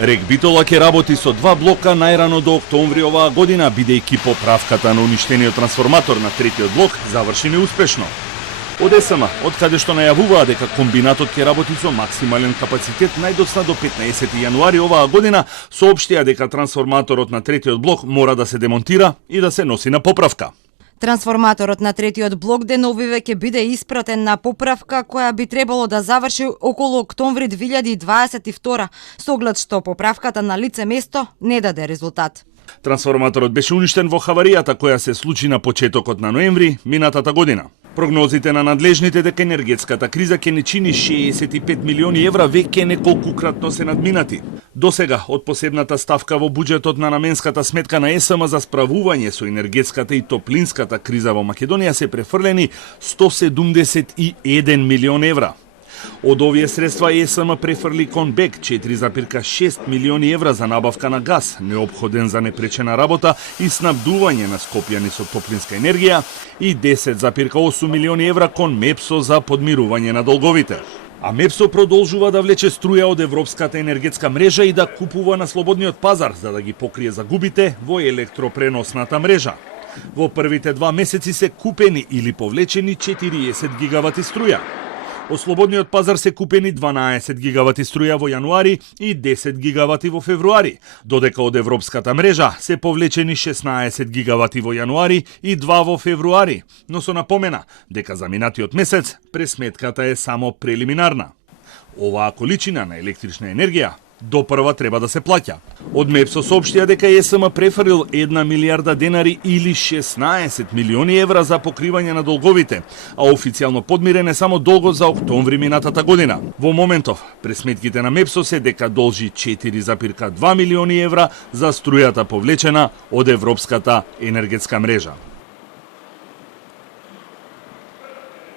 РЕК Битола ќе работи со 2 блока најрано до октомври оваа година, бидејќи поправката на уништениот трансформатор на третиот блок заврши неуспешно. Од ЕСМ, од каде што најавуваа дека комбинатот ќе работи со максимален капацитет најдоцна до 15 јануари оваа година, соопштија дека трансформаторот на третиот блок мора да се демонтира и да се носи на поправка. Трансформаторот на третиот блок деновиве ќе биде испратен на поправка која би требало да заврши околу октомври 2022, со оглед што поправката на лице место не даде резултат. Трансформаторот беше уништен во хаваријата која се случи на почетокот на ноември минатата година. Прогнозите на надлежните дека енергетската криза ќе не чини 65 милиони евра веќе неколкукратно се надминати. Досега, од посебната ставка во буџетот на наменската сметка на ЕСМ за справување со енергетската и топлинската криза во Македонија се префрлени 171 милион евра. Од овие средства ЕСМ префрли кон БЕК 4,6 милиони евра за набавка на газ, неопходен за непречена работа и снабдување на Скопјани со топлинска енергија, и 10,8 милиони евра кон МЕПСО за подмирување на долговите. А МЕПСО продолжува да влече струја од Европската енергетска мрежа и да купува на слободниот пазар за да ги покрие загубите во електропреносната мрежа. Во првите 2 месеци се купени или повлечени 40 гигавати струја. Од слободниот пазар се купени 12 гигавати струја во јануари и 10 гигавати во февруари, додека од Европската мрежа се повлечени 16 гигавати во јануари и 2 во февруари, но со напомена дека за минатиот месец пресметката е само прелиминарна. Оваа количина на електрична енергија допрва треба да се плаќа. Од МЕПСО соопштија дека ЕСМ префрлил 1 милиарда денари или 16 милиони евра за покривање на долговите, а официјално подмирен е само долгот за октомври минатата година. Во моментов, пресметките на МЕПСО се дека должи 4,2 милиони евра за струјата повлечена од Европската енергетска мрежа.